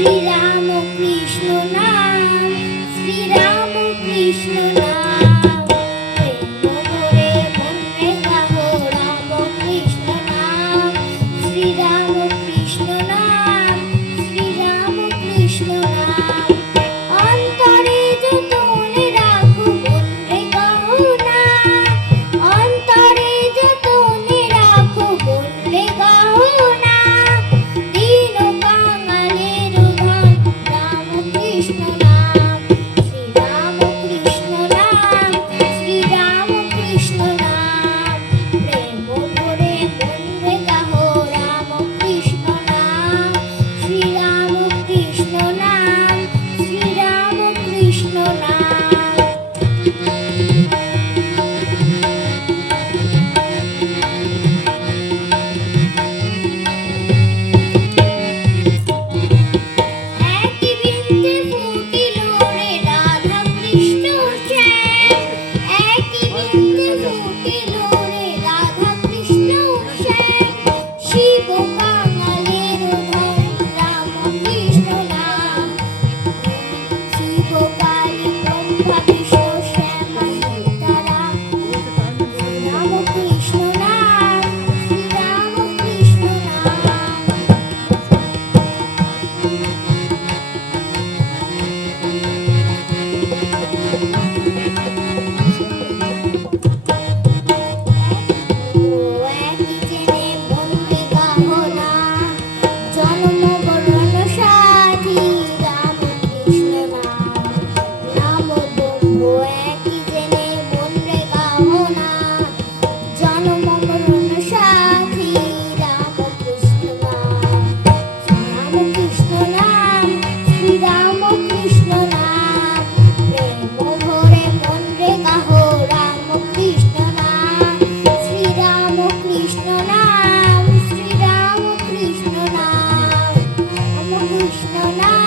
শ্রীরাম কৃষ্ণ নাম, শ্রীরাম কৃষ্ণ নাম, প্রেম ভরে মনে গাহো রাম কৃষ্ণ নাম, শ্রীরাম কৃষ্ণ নাম, শ্রীরাম কৃষ্ণ নাম, অন্তরে যতনে রাখো মনে গাহো না, অন্তরে যতনে রাখো মনে গাহো না, দীন কাঙালের ধন রাম কৃষ্ণ নাম, শ্রীরাম কৃষ্ণ নাম, শ্রীরাম কৃষ্ণ নাম, প্রেম ভরে মনে গাহো রাম কৃষ্ণ নাম, শ্রীরাম কৃষ্ণ নাম, শ্রীরাম কৃষ্ণ নাম। একই বৃন্দে ফুটিল রে রাধা কৃষ্ণ শ্যাম, একই বৃন্দে ফুটিল রে রাধা কৃষ্ণ শ্যাম, শিব কাঙালের ধন রাম কৃষ্ণ নাম, শিব কালী ব্রহ্মা বিষ্ণু শ্যামা সীতারাম, শ্রীরাম কৃষ্ণ নাম, শ্রীরাম কৃষ্ণ নাম। ও একই জেনে মনে গাহো না, জন্ম মরণ সাথী রাম কৃষ্ণ নাম, নাম ব্রহ্ম একই জেনে মনে গাহো না, জন্ম মরণ সাথী রাম কৃষ্ণ নাম, রাম কৃষ্ণ নাম, শ্রীরাম কৃষ্ণ নাম, প্রেম ভরে মনে গাহো রাম কৃষ্ণ নাম, শ্রীরাম কৃষ্ণ নাম, শ্রীরাম কৃষ্ণ নাম, রাম কৃষ্ণ নাম।